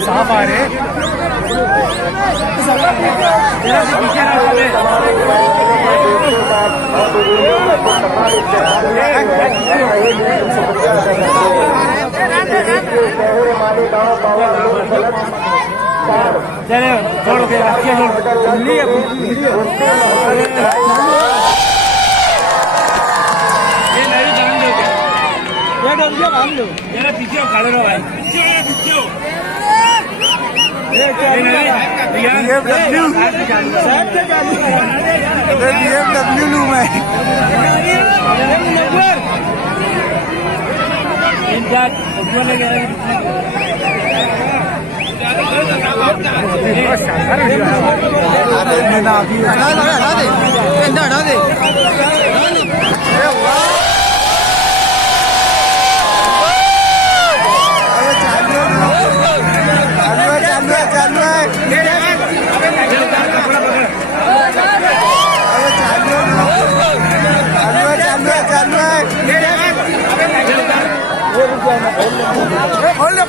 साफ आ रहे पीछे चले छोड़ के पीछे खड़े रहो भाई BMW लूं मैं हटा दे खोल ले